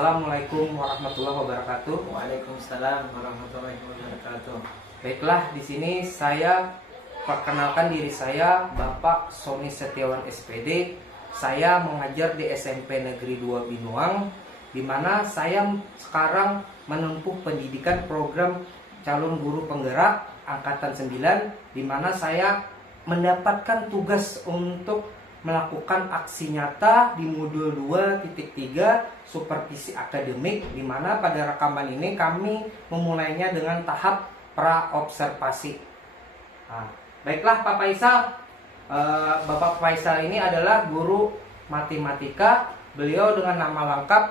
Assalamualaikum warahmatullahi wabarakatuh. Waalaikumsalam warahmatullahi wabarakatuh. Baiklah, di sini saya perkenalkan diri saya, Bapak Sony Setiawan SPD. Saya mengajar di SMP Negeri 2 Binuang, di mana saya sekarang menempuh pendidikan program calon guru penggerak angkatan 9, di mana saya mendapatkan tugas untuk melakukan aksi nyata di modul 2.3 supervisi akademik, di mana pada rekaman ini kami memulainya dengan tahap pra-observasi. Baiklah Pak Faisal, Bapak Faisal ini adalah guru matematika. Beliau dengan nama lengkap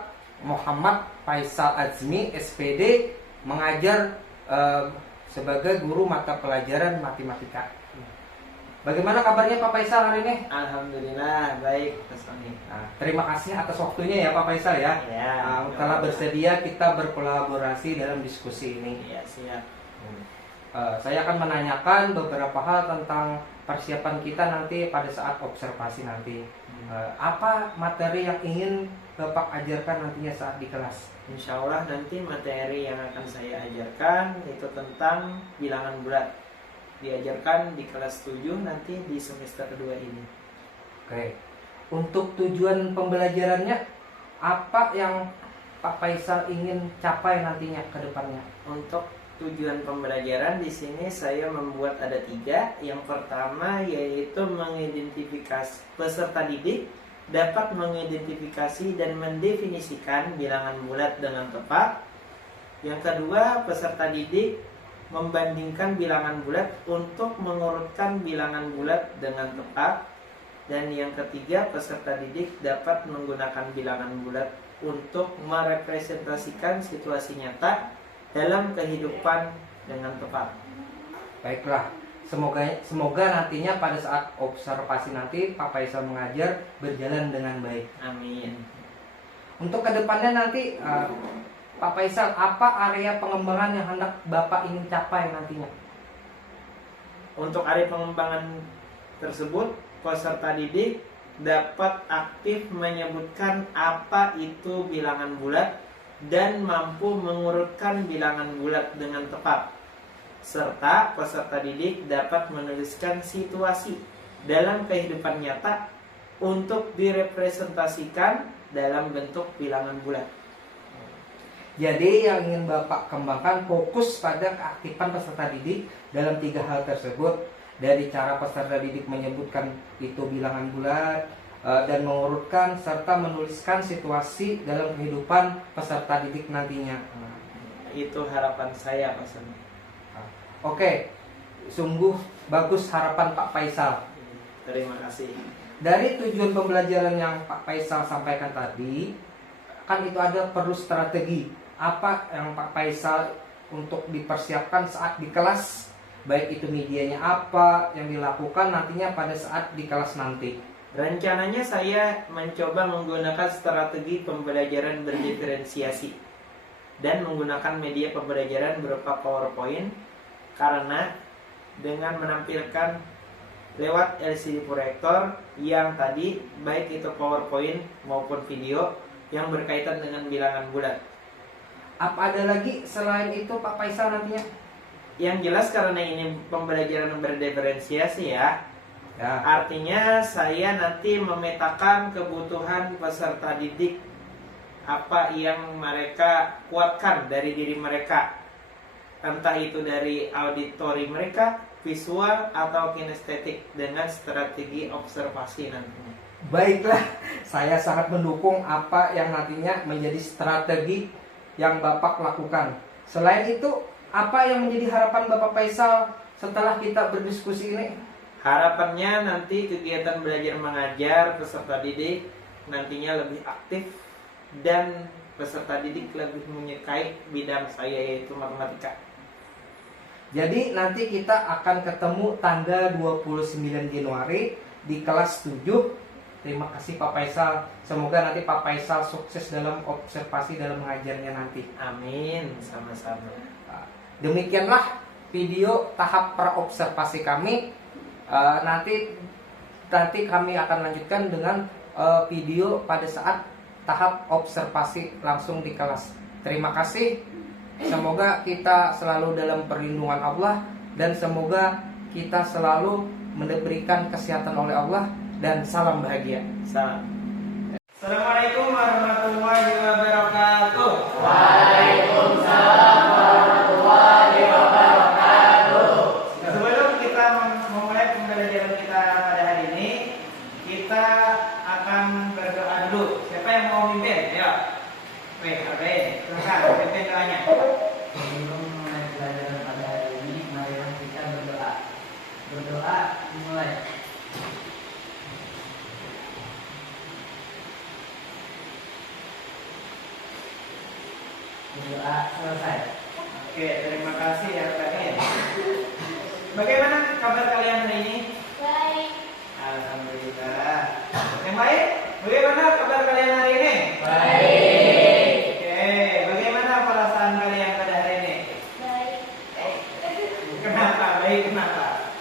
Muhammad Faisal Azmi SPD, mengajar sebagai guru mata pelajaran matematika. Bagaimana kabarnya Pak Faisal hari ini? Alhamdulillah baik, Mas Sony. Terima kasih atas waktunya ya Pak Faisal ya. Telah bersedia kita berkolaborasi dalam diskusi ini. Ya, siap. Saya akan menanyakan beberapa hal tentang persiapan kita nanti pada saat observasi nanti. Apa materi yang ingin Bapak ajarkan nantinya saat di kelas? Insya Allah nanti materi yang akan saya ajarkan itu tentang bilangan bulat. Diajarkan di kelas 7 nanti di semester kedua ini. Oke. Untuk tujuan pembelajarannya, apa yang Pak Faisal ingin capai nantinya ke depannya? Untuk tujuan pembelajaran di sini saya membuat ada 3. Yang pertama yaitu mengidentifikasi peserta didik dapat mengidentifikasi dan mendefinisikan bilangan bulat dengan tepat. Yang kedua, peserta didik membandingkan bilangan bulat untuk mengurutkan bilangan bulat dengan tepat. Dan yang ketiga, peserta didik dapat menggunakan bilangan bulat untuk merepresentasikan situasi nyata dalam kehidupan dengan tepat. Baiklah, semoga nantinya pada saat observasi nanti Pak Faisal mengajar berjalan dengan baik. Amin. Untuk kedepannya nanti Pak Faisal, apa area pengembangan yang hendak Bapak ingin capai nantinya? Untuk area pengembangan tersebut, peserta didik dapat aktif menyebutkan apa itu bilangan bulat dan mampu mengurutkan bilangan bulat dengan tepat. Serta peserta didik dapat menuliskan situasi dalam kehidupan nyata untuk direpresentasikan dalam bentuk bilangan bulat. Jadi yang ingin Bapak kembangkan fokus pada keaktifan peserta didik dalam 3 hal tersebut, dari cara peserta didik menyebutkan itu bilangan bulat dan mengurutkan serta menuliskan situasi dalam kehidupan peserta didik nantinya. Itu harapan saya, Pak Sony. Oke, sungguh bagus harapan Pak Faisal. Terima kasih. Dari tujuan pembelajaran yang Pak Faisal sampaikan tadi, kan itu ada perlu strategi. Apa yang Pak Faisal untuk dipersiapkan saat di kelas, baik itu medianya apa yang dilakukan nantinya pada saat di kelas nanti? Rencananya saya mencoba menggunakan strategi pembelajaran berdiferensiasi dan menggunakan media pembelajaran berupa PowerPoint, karena dengan menampilkan lewat LCD proyektor yang tadi baik itu PowerPoint maupun video yang berkaitan dengan bilangan bulat. Apa ada lagi selain itu Pak Faisal nantinya? Yang jelas karena ini pembelajaran berdiferensiasi ya. Artinya saya nanti memetakan kebutuhan peserta didik, apa yang mereka kuatkan dari diri mereka, entah itu dari auditori mereka, visual atau kinestetik, dengan strategi observasi nantinya. Baiklah, saya sangat mendukung apa yang nantinya menjadi strategi yang Bapak lakukan. Selain itu, apa yang menjadi harapan Bapak Faisal setelah kita berdiskusi ini? Harapannya nanti kegiatan belajar mengajar peserta didik nantinya lebih aktif dan peserta didik lebih menyukai bidang saya, yaitu matematika. Jadi nanti kita akan ketemu tanggal 29 Januari di kelas 7. Terima kasih Pak Faisal. Semoga nanti Pak Faisal sukses dalam observasi dalam mengajarnya nanti. Amin, sama-sama. Demikianlah video tahap pra-observasi kami. Nanti kami akan lanjutkan dengan video pada saat tahap observasi langsung di kelas. Terima kasih. Semoga kita selalu dalam perlindungan Allah dan semoga kita selalu diberikan kesehatan oleh Allah dan salam bahagia. Salam. Assalamualaikum warahmatullahi wabarakatuh. Waalaikumsalam warahmatullahi wabarakatuh. Sebelum kita memulai pembelajaran kita pada hari ini, kita akan berdoa dulu. Siapa yang mau mimpin? Ayo. Baik, silakan pimpin doanya. Sebelum mulai pelajaran pada hari ini, marilah kita berdoa. Berdoa dimulai. Berdoa selesai. Oke, terima kasih ya kalian. Bagaimana kabar kalian hari ini? Baik. Alhamdulillah. Yang baik? Bagaimana kabar kalian hari ini? Baik. Oke, bagaimana perasaan kalian pada hari ini? Baik. Kenapa? Baik, kenapa?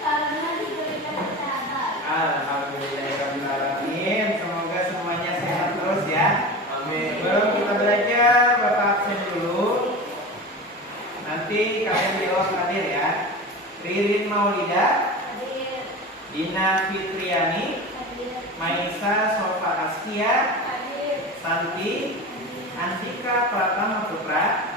Karena diberikan kesehatan. Alhamdulillahirrahmanirrahim. Semoga semuanya sehat terus ya. Amin. Sebelum kita belajar, Bapak absen dulu. Nanti kalian jawab hadir ya. Ririn Maulida, Hadir. Dina Fitriani, Hadir. Maisa Sofa Askia, Hadir. Santi, Ansika Pratama Putra,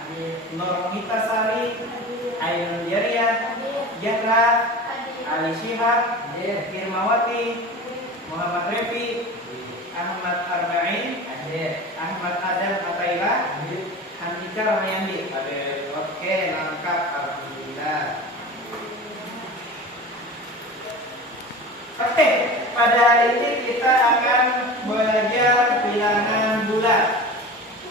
Nurmita Sari, Hadir. Ainul Jariah, Hadir. Jahra, Hadir. Ali Syihab, Firmawati, Muhammad Refi, Ahmad Arba'in, Ahmad Adam Ataila, Handika Ramayandi. Oke, lengkap. Alhamdulillah. Oke, pada hari ini kita akan belajar bilangan bulat.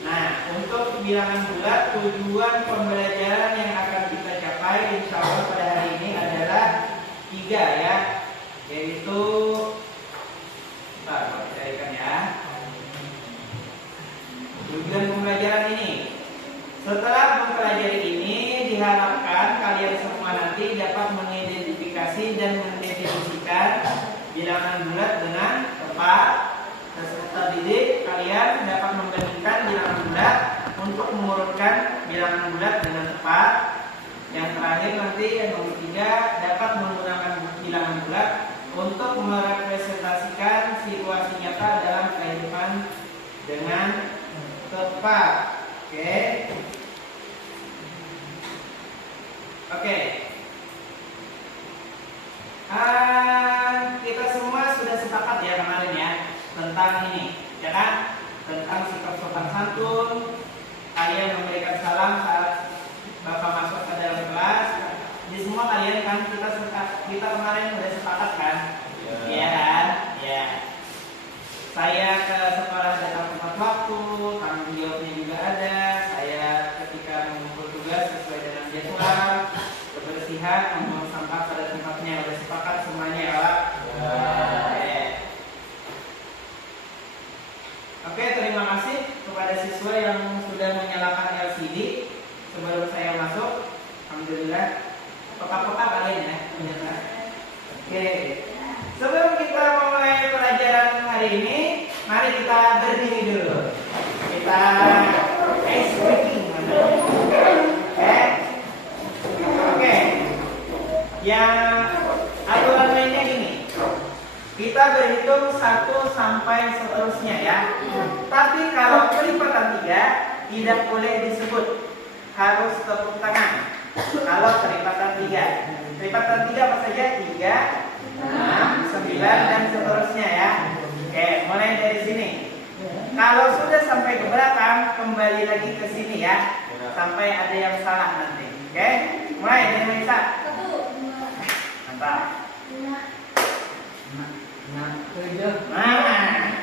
Nah, untuk bilangan bulat, tujuan pembelajaran yang akan kita capai insya Allah pada hari ini adalah 3 ya, yaitu bentar, saya carikan ya. Tujuan pembelajaran ini, setelah mempelajari ini, diharapkan kalian semua nanti dapat mengidentifikasi dan mendefinisikan bilangan bulat dengan tepat. Peserta didik kalian dapat membandingkan bilangan bulat untuk mengurutkan bilangan bulat dengan tepat. Yang terakhir nanti yang nomor 3 dapat menggunakan bilangan bulat untuk merepresentasikan situasi nyata dalam kehidupan dengan tepat. Oke. Kita semua sudah sepakat ya kemarin ya tentang ini, ya kan? Tentang sikap sopan santun. Kalian memberikan salam saat Bapak masuk ke dalam kelas. Di semua kalian kan kita kemarin sudah sepakat kan? Iya kan? Ya. Saya ke sekolah datang tepat waktu, tanggung jawabnya juga ada. Saya ketika mengumpul tugas sesuai dengan jadwal, kebersihan, membuang sampah pada tempatnya. Sudah sepakat semuanya ya Pak? Oke, terima kasih kepada siswa yang sudah menyalakan LCD sebelum saya masuk. Alhamdulillah, peka-peka kalian ya ternyata. Oke, sebelum kita memulai pelajaran hari ini, mari kita berdiri dulu. Kita ice breaking. Oke. Yang aturan mainnya gini. Kita berhitung 1 sampai seterusnya ya. Tapi kalau kelipatan 3 tidak boleh disebut. Harus tepuk tangan. Kalau kelipatan 3. Kelipatan 3 apa saja? 3, 6, 9 dan seterusnya ya. Oke, mulai dari sini. Kalau sudah sampai ke belakang, kembali lagi ke sini ya. Sampai ada yang salah nanti. Oke, mulai dari Maisa. 1, 2, Mantap. 5, 7. Nah,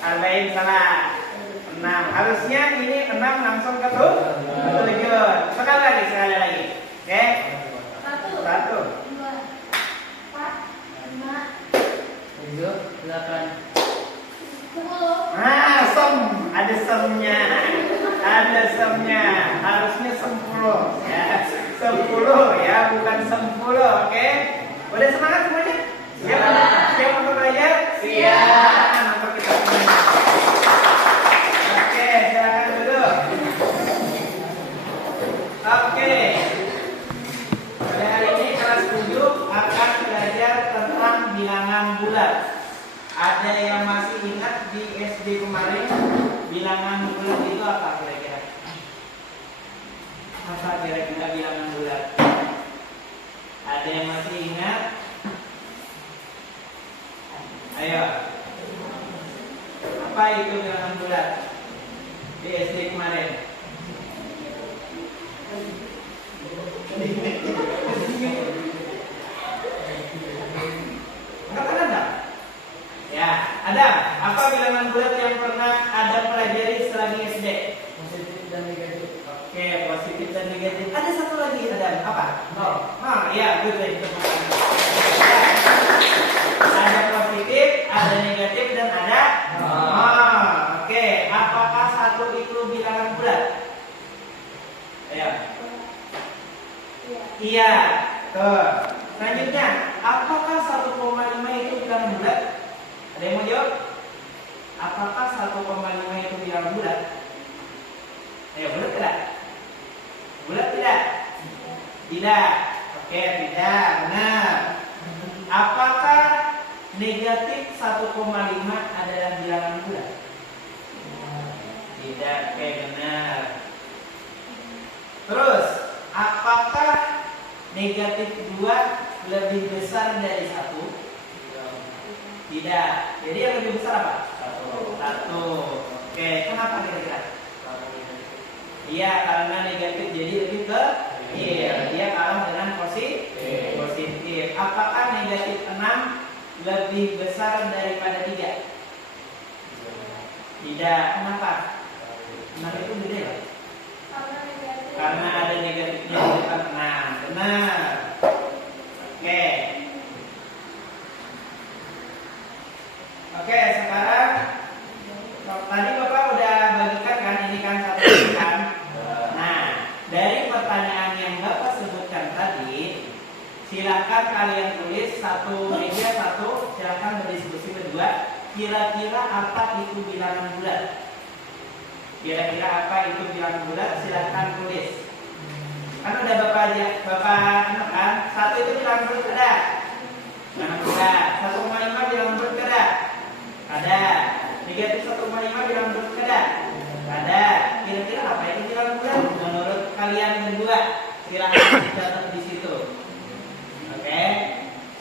Arba'in salah. 6. Harusnya ini 6 langsung ke 7. Sekali lagi. Oke. 1, 1. 2, 4, 5, 7, 8. 10. Nah, ada semnya. Harusnya 10 ya. 10 ya, bukan 10. Oke. Udah semangat semuanya? Siap untuk belajar? Siap. Mantap kita semuanya. yang masih ingat? Ayo. Apa itu bilangan bulat di SD kemarin? Angkat tangan enggak? Ya, ada. Apa bilangan bulat yang pernah ada pelajari selagi SD? Positif dan negatif. Oke, positif dan negatif. Ada satu lagi, ada apa? Ya, betul itu. Ada positif, ada negatif, dan ada oke, apakah satu itu bilangan bulat? Ayo. Iya. Tuh. Selanjutnya, apakah 1,5 itu bilangan bulat? Ada yang mau jawab? Apakah 1,5 itu bilangan bulat? Ayo, bulat tidak? Bulat tidak? Tidak. Oke, tidak. Benar. Apakah negatif 1,5 adalah bilangan bulat? Tidak. Oke, benar. Terus, apakah negatif 2 lebih besar dari 1? Tidak. Jadi yang lebih besar apa? 1. Oke, kenapa kira-kira? Iya, karena negatif jadi lebih kecil. Dia kalah dengan positif. Apakah negatif 6 lebih besar daripada 3? Tidak. Kenapa? 6 itu beda ya? Karena ada negatifnya di depan 6. Benar. Oke. Oke, sekarang tadi Bapak udah bagikan kan, ini kan satu kan. Nah, dari pertanyaan yang Bapak sebutkan tadi, silakan kalian tulis satu meja satu, silakan berdiskusi berdua. Kira-kira apa itu bilangan bulat? Kira-kira apa itu bilangan bulat? Silakan tulis. Kan udah Bapak kan? Satu itu bilangan bulat ada? Bilangan bulat. 1,5 bilangan bulat ada? Ada. Negatif 1,5 bilangan bulat ada? Ada. Kira-kira apa itu bilangan bulat? Menurut kalian berdua, silakan dicatat di situ. Oke,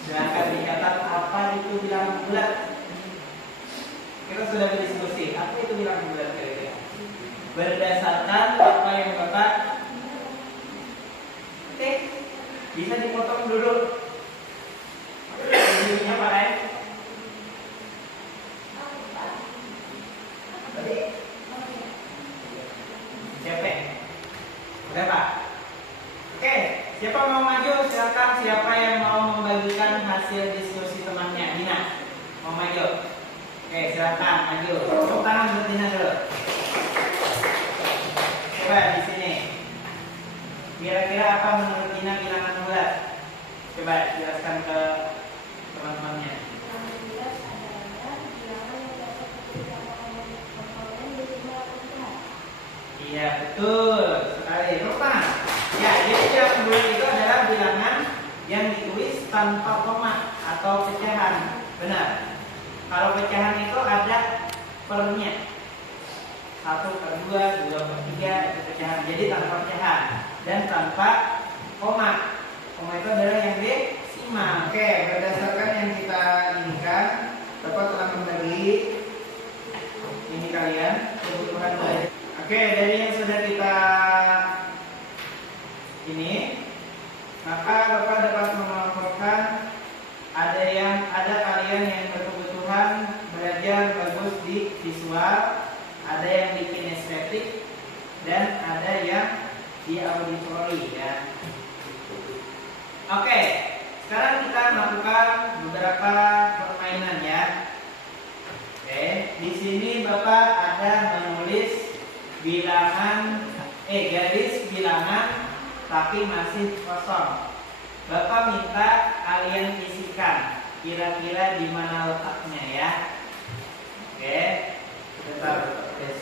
silakan dicatat apa itu bilangan bulat. Kita sudah berdiskusi, apa itu bilangan bulat kira-kira? Berdasarkan apa yang Bapak bisa dipotong dulu. Ini apa ya? Tadi siapa? Udah Pak. Oke, siapa mau maju? Silakan. Siapa yang mau membagikan hasil diskusi temannya? Dina, mau maju? Oke, silakan maju. Tepuk tangan buat Dina dulu. Coba di sini. Kira-kira apa menurut Dina bilangan bulat? Coba jelaskan ke teman-temannya. Iya, betul sekali. Lupa. Ya, jadi bilangan bulat itu adalah bilangan yang ditulis tanpa koma atau pecahan. Benar. Kalau pecahan itu ada pernya. 1/2, 2/3 itu pecahan. Jadi tanpa pecahan dan tanpa koma. Koma itu adalah yang desimal. Oke, berdasarkan yang kita inginkan, Bapak telah membagi ini kalian kebutuhan belajar. Oke, dari yang sudah kita ini, maka Bapak dapat melaporkan ada kalian yang berkebutuhan belajar bagus di visual, ada yang di kinestetik, dan ada yang di auditori ya. Oke, sekarang kita melakukan beberapa permainan ya. Oke, di sini Bapak ada menulis garis bilangan tapi masih kosong. Bapak minta kalian isikan kira-kira di mana letaknya ya. Oke, kita taruh tes.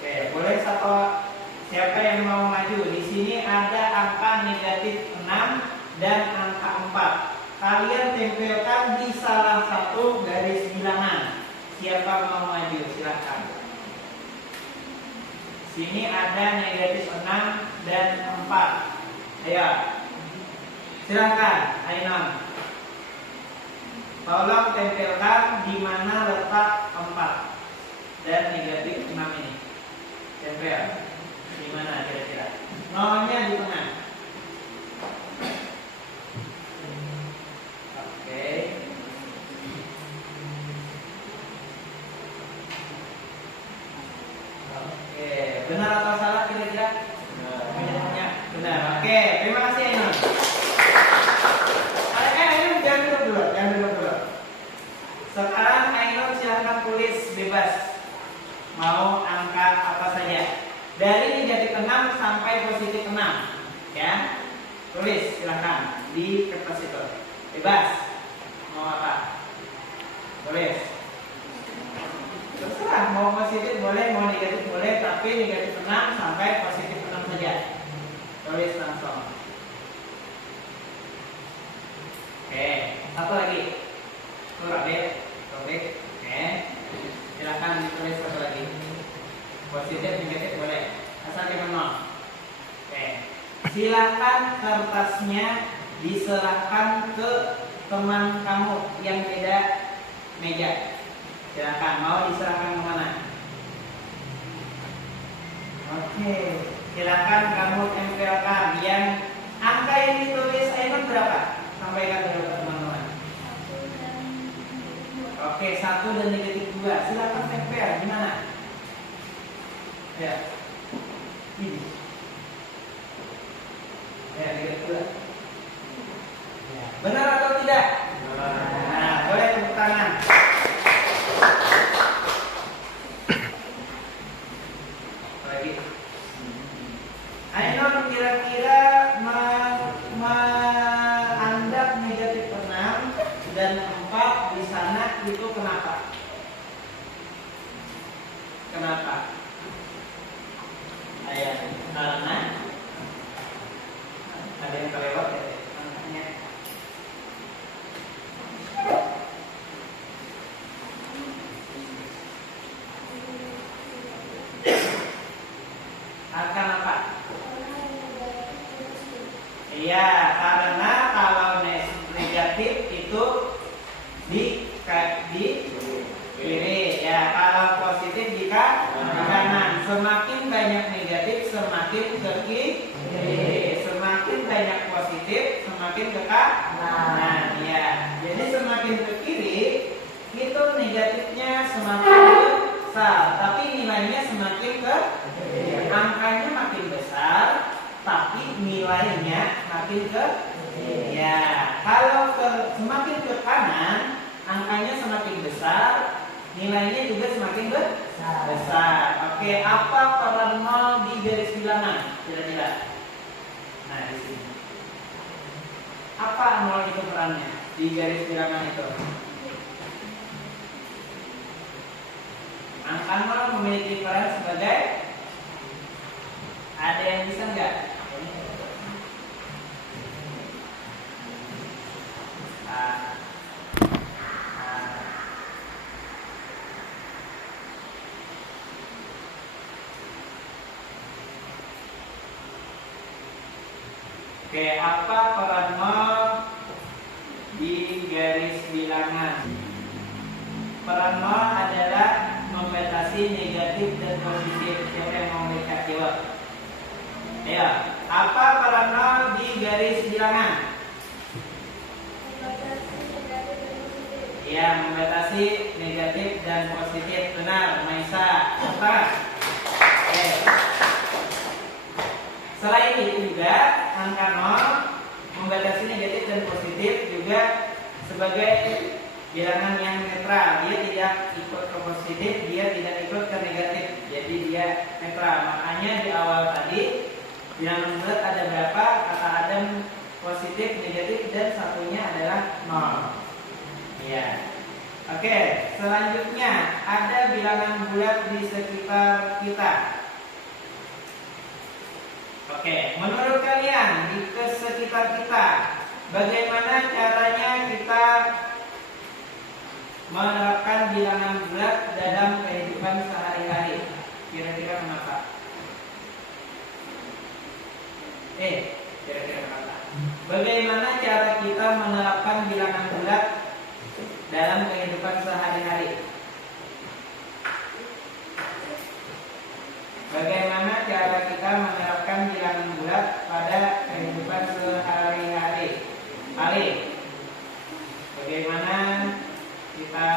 Oke, boleh siapa yang mau maju? Di sini ada angka negatif 6 dan angka 4. Kalian tempelkan di Sini ada negatif 6 dan 4. Ayo. Silakan, Ainon. Tolong tempelkan di mana letak 4 dan negatif 6 ini. Tempel. Di mana kira-kira? Nolnya di tengah. Oke. Oke, benar atau salah kira-kira? Benar. Oke, terima kasih Ainun. Ainun jangan duduk dulu. Sekarang Ainun silahkan tulis bebas. Mau angka apa saja. Dari negatif 6 sampai positif 6. Ya. Tulis silahkan di kertas itu. Bebas. Mau apa? Tulis. Terserah, mau positif boleh, mau negatif boleh, tapi negatif 6 sampai positif 6 saja. Tulis langsung. Oke, satu lagi. Robek. Oke. Silakan ditulis satu lagi. Positif, negatif boleh. Asal cuma 0. Oke. Silakan kertasnya diserahkan ke teman kamu yang beda meja. Silakan, mau diserahkan ke mana? Oke, silakan kamu tempelkan yang angka yang ditulis Ainun berapa? Sampaikan dulu ke teman-teman. Oke, 1 dan negatif 2. Silakan tempel di mana? Ya. Ini. Ya, negatif 2. Ya. Benar atau tidak? Nah, boleh tepuk tangan. Lagi. Ainun kira-kira menganggap negatif 6 dan 4 di sana itu kenapa? Kenapa? Ayah, karena ada yang kelewat ya angkanya. Akan apa? Iya, karena kalau negatif itu di kiri, ya. Kalau positif di kanan. Semakin banyak negatif, semakin ke kiri. Semakin banyak positif, semakin ke kanan. Ya. Jadi semakin ke kiri, itu negatifnya semakin besar, tapi nilainya semakin ke angkanya makin besar, tapi nilainya makin ke ya. Kalau semakin ke kanan, angkanya semakin besar, nilainya juga semakin besar. Oke, apa peran 0 di garis bilangan? Kira-kira. Nah, di sini. Apa 0 itu perannya di garis bilangan itu? Angka 0 memiliki peran sebagai, ada yang bisa nggak? Oke, apa peran 0 di garis bilangan? Peran 0 adalah membatasi negatif dan positif. Siapa yang mau melihat jawab? Ayo, apa peran 0 di garis bilangan? Ya, membatasi negatif dan positif. Benar, Maisa. Tepat. Oke. Selain itu juga angka 0 membatasi negatif dan positif juga sebagai bilangan yang netral. Dia tidak ikut ke positif, dia tidak ikut ke negatif. Jadi dia netral. Makanya di awal tadi bilangan bulat ada berapa? Kata Adam positif, negatif, dan satunya adalah 0. Ya. Oke, selanjutnya ada bilangan bulat di sekitar kita. Oke, menurut kalian di sekitar kita, bagaimana caranya kita menerapkan bilangan bulat dalam kehidupan sehari-hari? Kira-kira kenapa? Kira-kira kata. Bagaimana cara kita menerapkan bilangan bulat dalam kehidupan sehari-hari? Bagaimana cara kita menerapkan bilangan bulat pada kehidupan sehari-hari? Ali, bagaimana kita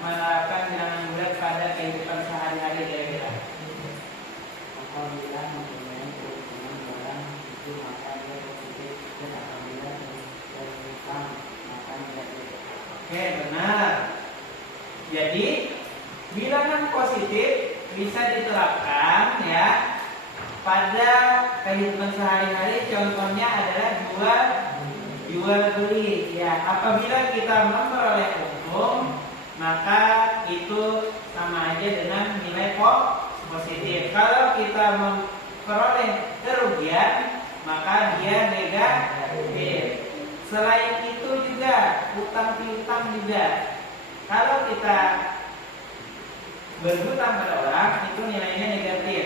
menerapkan bilangan bulat pada kehidupan sehari-hari kira-kira? Apabila mempunyai keuntungan barang itu maka dia positif, dan apabila terhutang maka negatif. Oke, benar. Jadi bilangan positif bisa diterapkan ya pada kehidupan sehari-hari. Contohnya adalah jual beli ya. Apabila kita memperoleh untung, maka itu sama aja dengan nilai positif. Kalau kita memperoleh kerugian, maka dia negatif. Selain itu juga utang piutang juga. Kalau kita berhutang pada orang, itu nilainya negatif.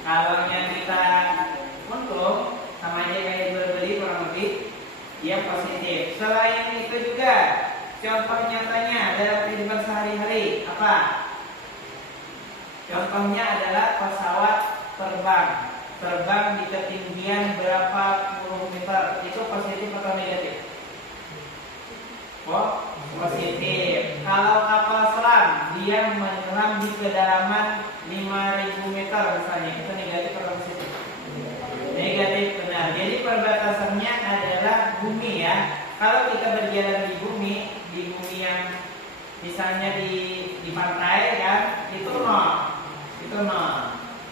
Kalau yang kita untung, sama aja kayak jual beli kurang lebih, dia positif. Selain itu juga contoh nyatanya dalam kehidupan sehari-hari apa? Contohnya adalah pesawat terbang di ketinggian berapa puluh meter, itu positif atau negatif? Positif. Kalau kapal selam dia menyelam di kedalaman 5.000 meter misalnya, itu negatif atau positif? Negatif, benar. Jadi perbatasannya adalah bumi ya. Kalau kita berjalan di bumi yang misalnya di pantai kan, itu nol.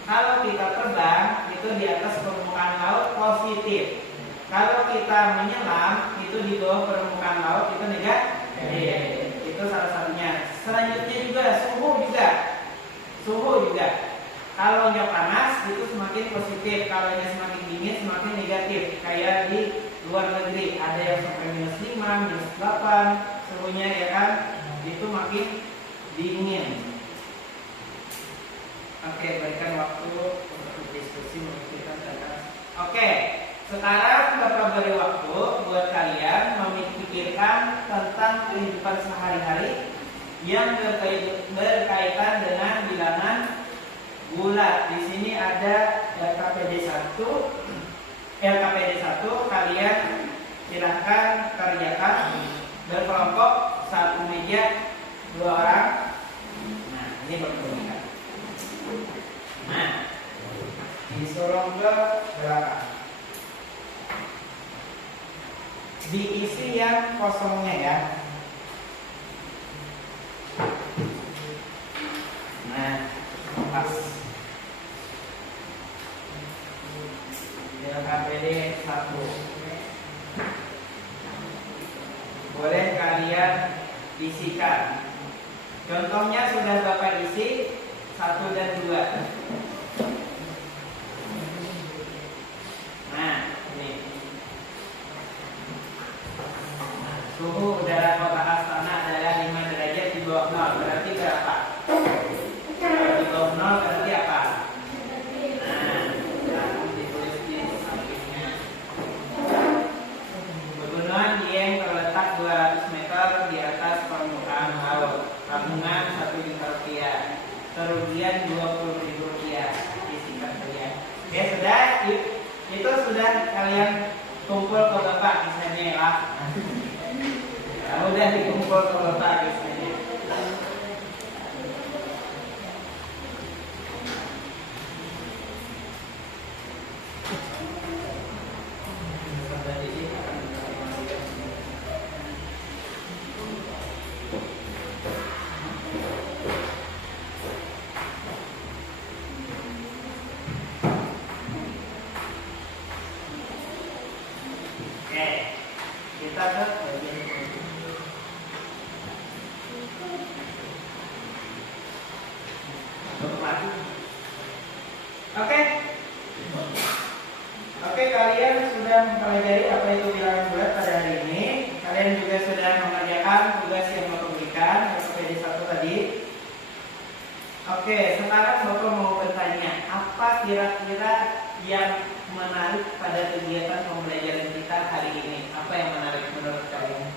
Kalau kita terbang itu di atas permukaan laut positif. Kalau kita menyelam itu di bawah permukaan laut itu negatif. Itu salah satunya. Selanjutnya juga suhu juga. Kalau nya panas itu semakin positif, kalau nya semakin dingin semakin negatif. Kayak di luar negeri ada yang sampai -5, -8 suhunya ya kan, itu makin dingin. Oke, berikan waktu untuk diskusi memikirkan tentang. Oke, sekarang Bapak beri waktu buat kalian memikirkan tentang kehidupan sehari-hari yang berkaitan dengan bilangan bulat. Di sini ada LKPD 1. Kalian silahkan kerjakan berkelompok, satu meja, 2 orang. Nah, ini berkelompok. Nah, disuruh ke belakang. Diisi yang kosongnya ya. Nah, pas. LKPD 1. Boleh kalian isikan. Contohnya sudah Bapak isi 1 dan 2. Nah, ini. Suhu udara kota Astana adalah 5 derajat di bawah 0. Berarti berapa? Di bawah 0 berarti apa? Nah, langsung ditulis di sampingnya. Pegunungan Dieng terletak 200 meter di atas permukaan laut. Tabungan 1 juta rupiah. Kerugian 20.000 rupiah. Isikan kalian. Oke, sudah. Itu sudah kalian kumpul ke Bapak kisahnya ya. Udah dikumpul ke Bapak kisahnya. Kita ke bagian lagi. Oke, kalian sudah mempelajari apa itu bilangan bulat pada hari ini. Kalian juga sudah mengerjakan tugas yang Bapak berikan, SPD 1 tadi. Oke, sekarang Bapak mau kegiatan pembelajaran kita hari ini? Apa yang menarik menurut kalian?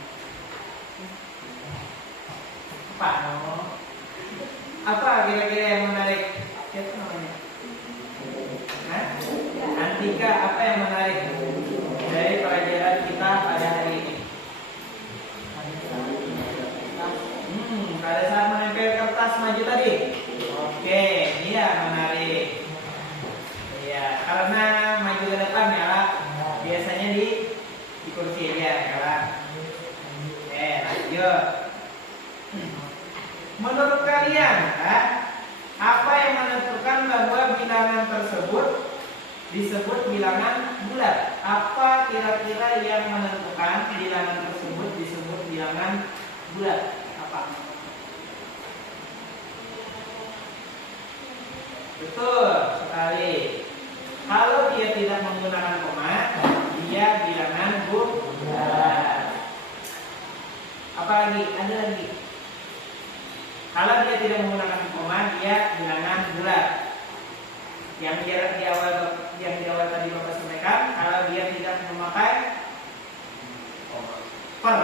Apa kira-kira yang menarik? Siapa namanya? Hah? Antika, apa yang menarik dari pelajaran kita pada hari ini? Pada saat menempel kertas maju tadi. Oke, iya menarik. Iya, karena maju ke depan ya, Pak. Biasanya di kursi ya, Pak. Oke, lanjut. Menurut kalian, apa yang menentukan bahwa bilangan tersebut disebut bilangan bulat? Apa kira-kira yang menentukan bilangan tersebut disebut bilangan bulat? Apa? Betul sekali. Kalau dia tidak menggunakan koma, dia bilangan bulat. Apa lagi? Ada lagi. Kalau dia tidak menggunakan koma, dia bilangan bulat. Yang di awal tadi Bapak sampaikan, kalau dia tidak memakai per,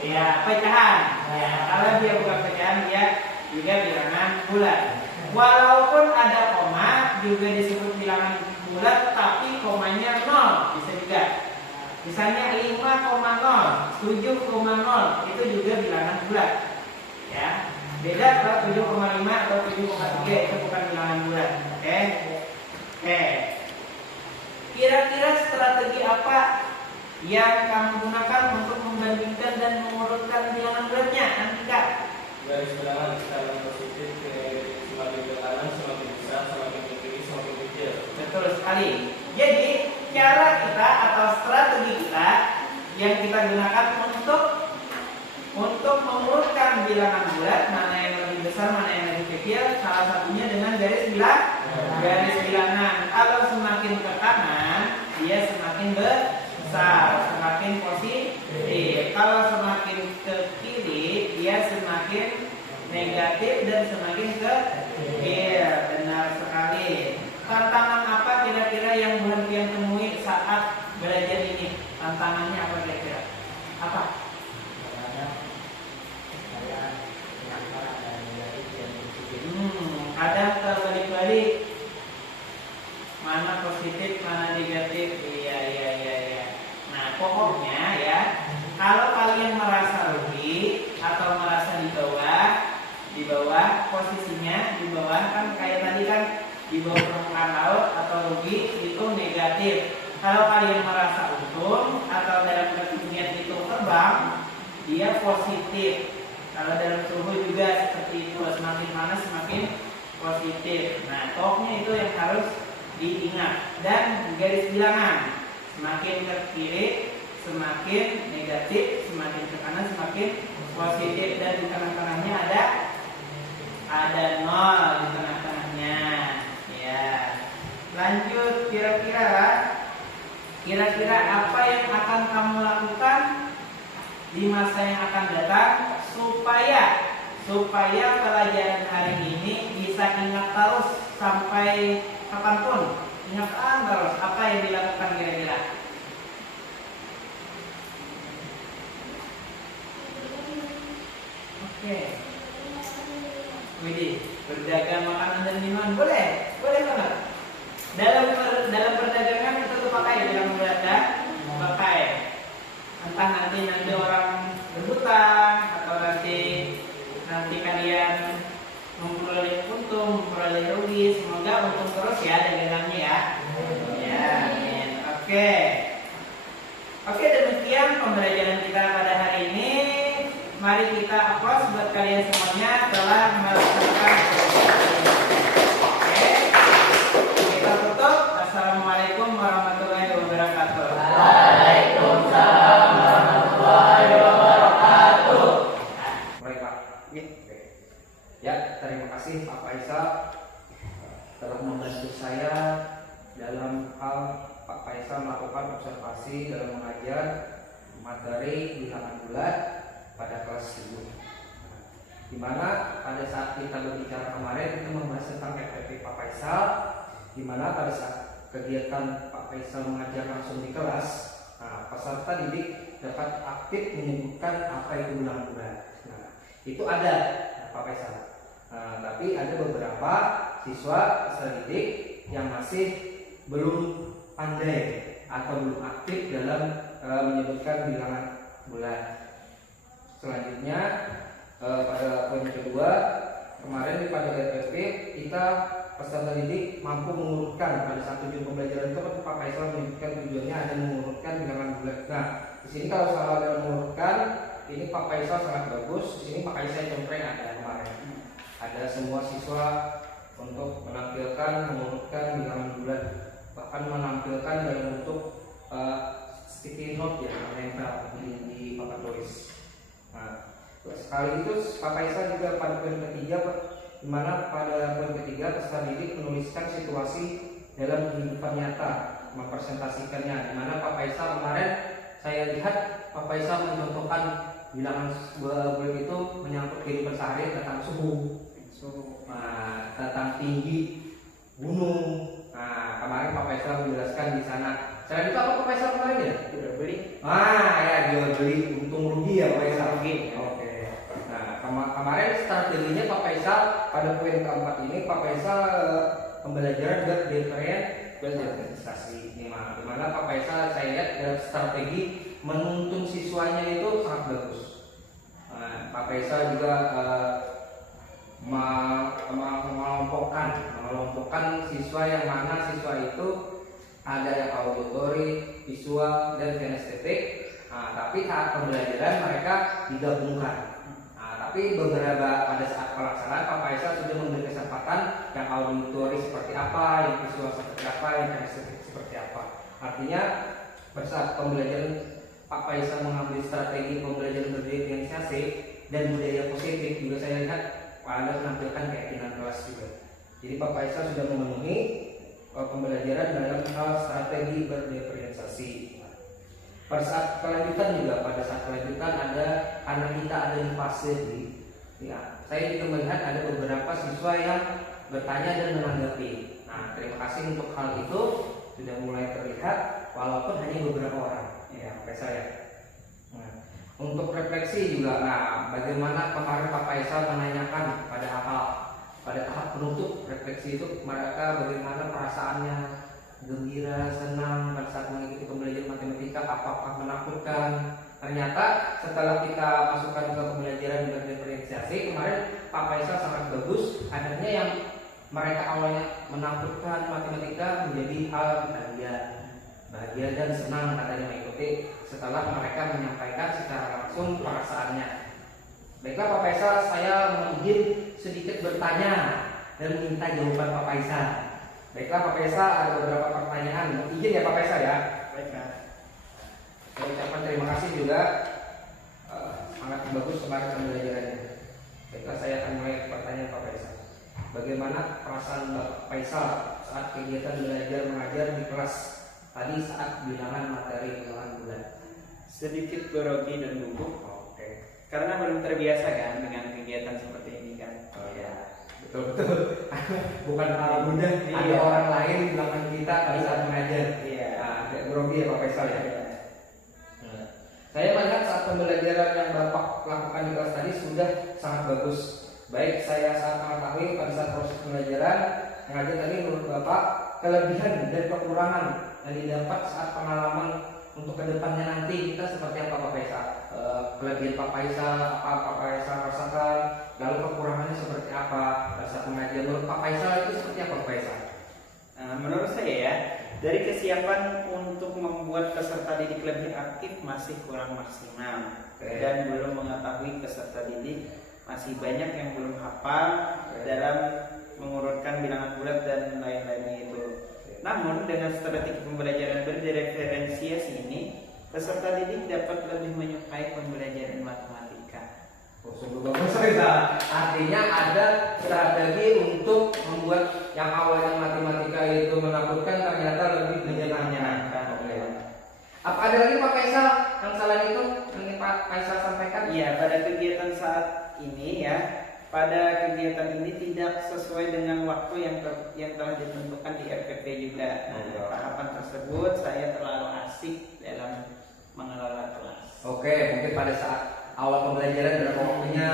ya pecahan. Ya, kalau dia bukan pecahan, dia juga bilangan bulat. Walaupun ada koma, juga disebut bilangan bulat, tapi komanya 0, bisa juga. Misalnya 5,0, 7,0, itu juga bilangan bulat. Ya. Beda kalau 7,5 atau 7,3 itu bukan bilangan bulat. Oke. Kira-kira strategi apa yang kamu gunakan untuk membandingkan dan mengurutkan bilangan bulatnya? Antika. Garis bilangan skala positif ke semakin ke kanan, semakin besar, semakin ke kiri, semakin kecil. Betul sekali. Jadi cara kita atau strategi kita yang kita gunakan untuk mengurutkan bilangan bulat, mana yang lebih besar, mana yang lebih kecil, salah satunya dengan garis bilangan. Kalau semakin ke kanan, dia semakin besar, semakin positif. Kalau semakin ke kiri, dia semakin negatif dan semakin kecil. Benar sekali. Tantangan apa kira-kira yang belum kalian temui saat belajar ini? Tantangannya apa kira-kira? Apa? Ada terbalik-balik, mana positif, mana negatif. Iya. Nah, pokoknya ya, kalau kalian merasa rugi atau merasa di bawah posisinya di bawah, kan kayak tadi kan di bawah permukaan laut atau rugi itu negatif. Kalau kalian merasa untung atau dalam ketinggian itu terbang, dia positif. Kalau dalam suhu juga seperti itu, semakin panas semakin positif. Nah, pokoknya itu yang harus diingat. Dan garis bilangan, semakin ke kiri semakin negatif, semakin ke kanan semakin positif, dan di tengah-tengahnya ada 0 di tengah-tengahnya. Ya. Lanjut, kira-kira apa yang akan kamu lakukan di masa yang akan datang supaya pelajaran hari ini bisa ingat terus sampai kapanpun. Ingatkan terus apa yang dilakukan kira-kira. Oke. Widih, berdagang makanan dan minuman boleh banget. Dalam perdagangan kita tuh pakai bilangan bulat, pakai. Entah nanti orang berhutang atau nanti kalian memperoleh untung, memperoleh rugi, semoga untung terus ya dagangannya ya. Ya, amin. Oke, demikian pembelajaran kita pada hari ini. Mari kita aplaus buat kalian semuanya telah melaksanakan. Oke, kita tutup. Assalamualaikum warahmatullahi wabarakatuh. Waalaikumsalam warahmatullahi wabarakatuh. Baik Pak. Ya, terima kasih Pak Faisal telah membantu saya dalam hal Pak Faisal melakukan observasi dalam mengajar materi bilangan bulat pada kelas 10. Di mana pada saat kita berbicara kemarin kita membahas tentang FFP Pak Faisal, di mana pada saat kegiatan Pak Pak Faisal mengajar langsung di kelas, nah, peserta didik dapat aktif menyebutkan apa itu bilangan bulat. Nah, itu ada Pak Faisal. Nah, tapi ada beberapa siswa peserta didik yang masih belum pandai atau belum aktif dalam menyebutkan bilangan bulat. Selanjutnya pada poin kedua, kemarin pada RPP kita peserta didik mampu mengurutkan pada satu tujuan pembelajaran itu Pak Faisal menyebutkan tujuannya ada mengurutkan bilangan bulat. Nah, di sini kalau salah dalam mengurutkan, ini Pak Faisal sangat bagus. Di sini makanya saya contohnya ada kemarin. Ada semua siswa untuk menampilkan mengurutkan bilangan bulat, bahkan menampilkan dalam bentuk sticky note ya, menempel di papan tulis. Nah, sekali itu Pak Faisal juga pada poin ketiga, di mana pada poin ketiga peserta didik menuliskan situasi dalam kehidupan nyata, mempresentasikannya. Di mana Pak Faisal kemarin saya lihat Pak Faisal mencontohkan bilangan bulat itu menyangkut kehidupan sehari tentang suhu, nah, tentang tinggi gunung. Nah, kemarin Pak Faisal menjelaskan di sana. Selain itu apa Pak Faisal kemarin ya? Jual beli. Ya jual beli untung rugi ya Pak Faisal. Rugi. Oke. Nah, kemarin strateginya Pak Faisal pada poin keempat ini Pak Faisal pembelajaran berinvestasi. Di mana Pak Faisal saya lihat dalam strategi menuntun siswanya itu sangat bagus. Nah, Pak Faisal juga mengelompokkan siswa yang mana siswa itu ada yang auditori, visual, dan kinestetik. Nah, tapi saat pembelajaran mereka digabungkan. Nah, tapi beberapa pada saat pelaksanaan Pak Faisal sudah memberi kesempatan yang auditori seperti apa, yang visual seperti apa, yang kinestetik seperti apa. Artinya pada saat pembelajaran Pak Faisal mengambil strategi pembelajaran berdiferensiasi dan budaya positif juga saya lihat ada menampilkan keyakinan kelas juga. Jadi Pak Faisal sudah memenuhi pembelajaran dalam hal strategi berdiferensiasi. Pada saat kelanjutan juga, pada saat kelanjutan ada karena kita ada di fase B, ya, saya juga melihat ada beberapa siswa yang bertanya dan menanggapi. Nah, terima kasih untuk hal itu sudah mulai terlihat walaupun hanya beberapa orang, ya, Pak Faisal ya. Nah, untuk refleksi juga, nah, bagaimana kemarin Pak Faisal menanyakan pada tahap penutup refleksi itu mereka bagaimana perasaannya, gembira, senang pada saat mengikuti pembelajaran matematika, apakah menakutkan. Ternyata setelah kita masukkan ke pembelajaran berdiferensiasi kemarin Pak Faisal sangat bagus. Akhirnya yang mereka awalnya menakutkan matematika menjadi hal bahagia dan senang katanya mengikuti setelah mereka menyampaikan secara langsung perasaannya. Baiklah Pak Faisal, saya izin sedikit bertanya dan minta jawaban Pak Faisal. Baiklah Pak Faisal, ada beberapa pertanyaan. Izin ya Pak Faisal ya. Baiklah. Saya ucapkan terima kasih juga, sangat bagus kemarin pembelajarannya. Baiklah, saya akan mulai pertanyaan Pak Faisal. Bagaimana perasaan Pak Faisal saat kegiatan belajar mengajar di kelas tadi saat bilangan materi bilangan bulat? Sedikit grogi dan gugup. Karena belum terbiasa kan dengan kegiatan seperti ini kan. Oh ya, betul. Bukan hal mudah. Iya. Ada orang lain di belakang kita pada saat mengajar. Iya. Agak grogi ya Pak Faisal ya. Saya melihat saat pembelajaran yang Bapak lakukan di kelas tadi sudah sangat bagus. Baik saya saat mengetahui pada saat proses pembelajaran mengajar tadi menurut Bapak kelebihan dan kekurangan yang didapat saat pengalaman untuk kedepannya nanti kita seperti apa Pak Faisal? Kelebihan Pak Faisal, apa Pak Faisal rasakan, lalu kekurangannya seperti apa pada saat mengajar. Menurut Pak Faisal itu seperti apa Pak Faisal? Menurut saya ya, dari kesiapan untuk membuat peserta didik lebih aktif masih kurang maksimal. Dan belum mengetahui peserta didik masih banyak yang belum hafal dalam mengurutkan bilangan bulat dan lain-lainnya itu. Namun dengan strategi pembelajaran berdiferensiasi ini, peserta didik dapat lebih menyukai pembelajaran matematika. Sungguh bagus Faisal. Artinya ada strategi untuk membuat yang awalnya matematika itu menakutkan ternyata lebih menyenangkan. Apa ada lagi Pak Faisal yang selain itu yang ingin Pak Faisal sampaikan? Iya, pada kegiatan saat ini ya, pada kegiatan ini tidak sesuai dengan waktu yang telah ditentukan di RPP juga. Nah, tahapan tersebut saya terlalu asik dalam mengelola kelas. Oke, mungkin pada saat awal pembelajaran berapa waktunya,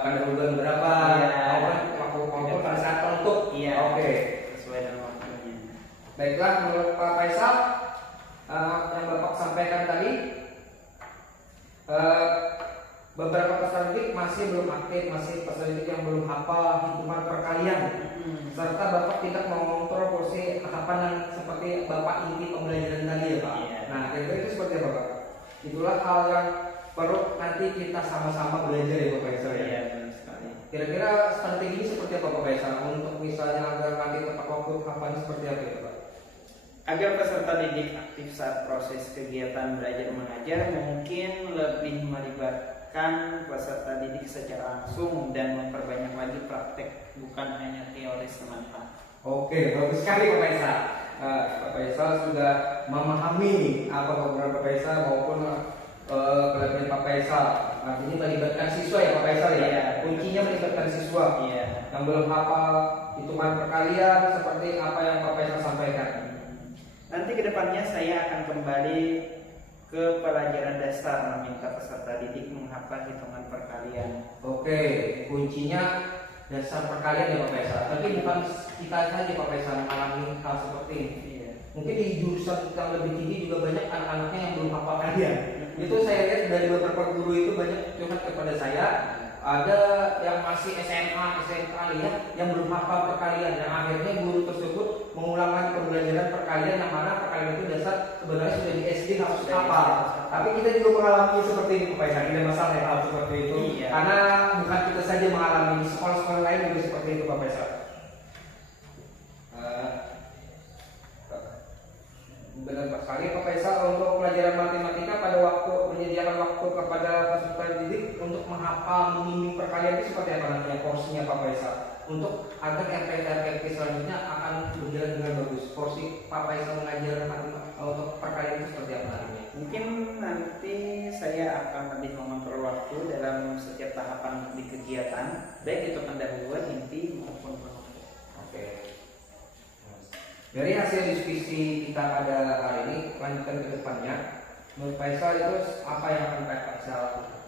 pada bulan berapa, Iya. maupun pada saat penutup. Iya. Oke. Sesuai dengan waktunya. Baiklah, menurut Pak Faisal, yang Bapak sampaikan tadi, beberapa peserta didik masih belum aktif, masih peserta didik yang belum hafal hitungan perkalian, serta Bapak tidak mengontrol porsi tahapan yang seperti Bapak inti pembelajaran tadi ya Pak. Iya. Nah, kira-kira itu seperti apa Pak? Itulah hal yang perlu nanti kita sama-sama belajar ya Pak Faisal ya. Iya, benar sekali. Kira-kira strategi seperti apa Pak Faisal untuk misalnya agar nanti tepat waktu kapan seperti apa ya Pak? Agar peserta didik aktif saat proses kegiatan belajar mengajar, mungkin lebih melibatkan peserta didik secara langsung dan memperbanyak lagi praktek, bukan hanya teori semata. Oke, bagus sekali Pak Faisal. Pak Faisal sudah memahami apa program Pak Faisal maupun pelatihan Pak Faisal. Artinya melibatkan siswa ya Pak Faisal ya. Iya. Kuncinya melibatkan siswa. Iya. Yang belum hafal hitungan perkalian seperti apa yang Pak Faisal sampaikan. Nanti kedepannya saya akan kembali ke pelajaran dasar, meminta peserta didik menghafal hitungan perkalian. Oke, kuncinya dasar perkalian ya Pak Faisal. Tapi bukan kita saja Pak Faisal mengalami hal seperti ini. Iya. Mungkin di jurusan yang lebih tinggi juga banyak anak-anaknya yang belum hafal kalian. Itu saya lihat dari beberapa guru itu banyak curhat kepada saya. Ada yang masih SMA, SMK ya, yang belum hafal perkalian. Yang akhirnya guru tersebut mengulangkan pembelajaran perkalian yang mana perkalian itu dasar sebenarnya sudah di SD harus hafal. Tapi kita juga mengalami seperti ini Pak Faisal. Tidak masalah ya hal seperti itu. Iya. Karena bukan kita saja mengalami, di sekolah-sekolah lain juga seperti itu Pak Faisal. Benar sekali Pak Faisal, untuk pelajaran matematika pada waktu menyediakan waktu kepada peserta didik untuk menghafal membimbing perkalian itu seperti apa nantinya porsinya Pak Faisal untuk agar RPP selanjutnya akan berjalan dengan bagus. Porsi Pak Faisal mengajar matematika untuk perkalian itu seperti apa nantinya? Mungkin nanti saya akan lebih mengontrol waktu dalam setiap tahapan di kegiatan, baik itu pendahuluan, inti maupun penutup. Oke. Dari hasil diskusi kita pada hari ini, lanjutkan ke depannya, menurut Faisal itu apa yang akan Pak Faisal lakukan?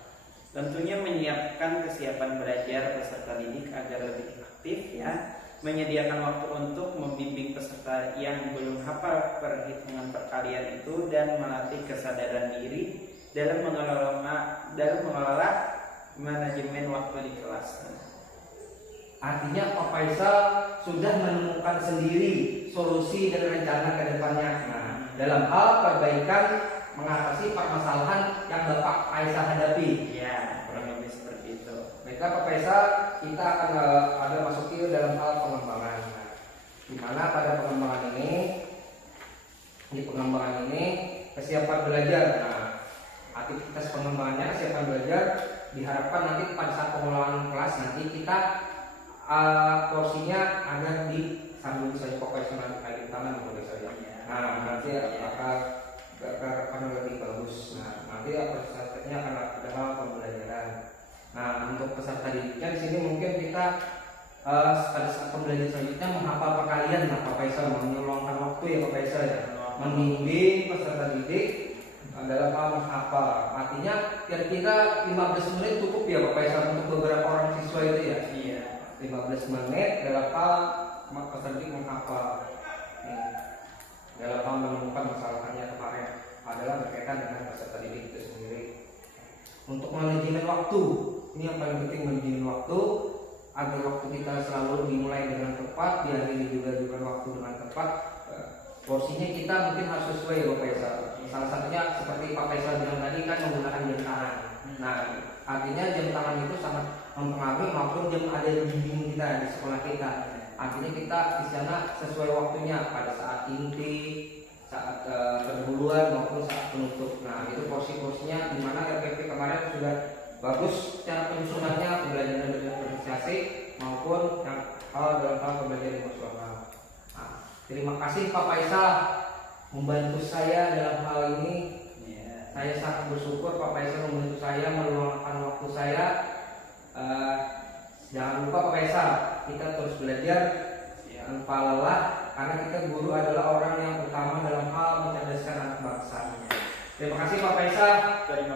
Tentunya menyiapkan kesiapan belajar peserta didik agar lebih aktif ya, menyediakan waktu untuk membimbing peserta yang belum hafal perhitungan perkalian itu dan melatih kesadaran diri dalam mengelola manajemen waktu di kelas. Artinya Pak Faisal sudah menemukan sendiri solusi dan rencana ke depannya. Nah, dalam hal perbaikan mengatasi permasalahan yang Bapak Faisal hadapi. Ya, kurang lebih seperti itu. Baiklah Pak Faisal, kita akan ada masuki dalam hal pengembangan. Nah, di mana pada pengembangan ini kesiapan belajar. Nah, aktivitas pengembangannya kesiapan belajar diharapkan nanti pada saat pengelolaan kelas nanti kita porsinya agar disambung saja pokoknya sama kayak tangan boleh saja. Nah nanti akan lebih bagus. Nah nanti pesertanya akan ada hal pembelajaran. Nah untuk peserta didiknya di sini mungkin kita pada saat pembelajaran selanjutnya menghafal perkalian. Nah Pak Faisal meluangkan waktu ya Pak Faisal ya, membimbing peserta didik dalam hal menghafal. Artinya kira-kira 15 menit cukup ya Pak Faisal untuk beberapa orang siswa itu ya. Iya. 15 menit dalam hal peserta didik menghafal. Dalam hal menemukan masalahnya kemarin adalah berkaitan dengan peserta didik itu sendiri. Untuk manajemen waktu, ini yang paling penting, manajemen waktu agar waktu kita selalu dimulai dengan tepat, diakhiri juga waktu dengan tepat. Porsinya kita mungkin harus sesuai ya Pak Faisal. Salah satunya seperti Pak Faisal bilang tadi kan menggunakan jam tangan. Nah artinya jam tangan itu sangat mempengaruhi maupun jam ada di bimbing kita di sekolah kita. Artinya kita di sana sesuai waktunya pada saat inti, saat pendahuluan maupun saat penutup. Nah itu porsi-porsinya di mana RPP kemarin sudah bagus cara penyusunannya, pembelajaran berinisiasi maupun yang dalam hal pembelajaran emosional. Nah, terima kasih Pak Faisal membantu saya dalam hal ini. Saya sangat bersyukur Pak Faisal membantu saya meluangkan waktu saya. Jangan lupa Pak Faisal, kita terus belajar tanpa lelah karena kita guru adalah orang yang utama dalam hal mencerdaskan anak bangsa. Terima kasih Pak Faisal. Terima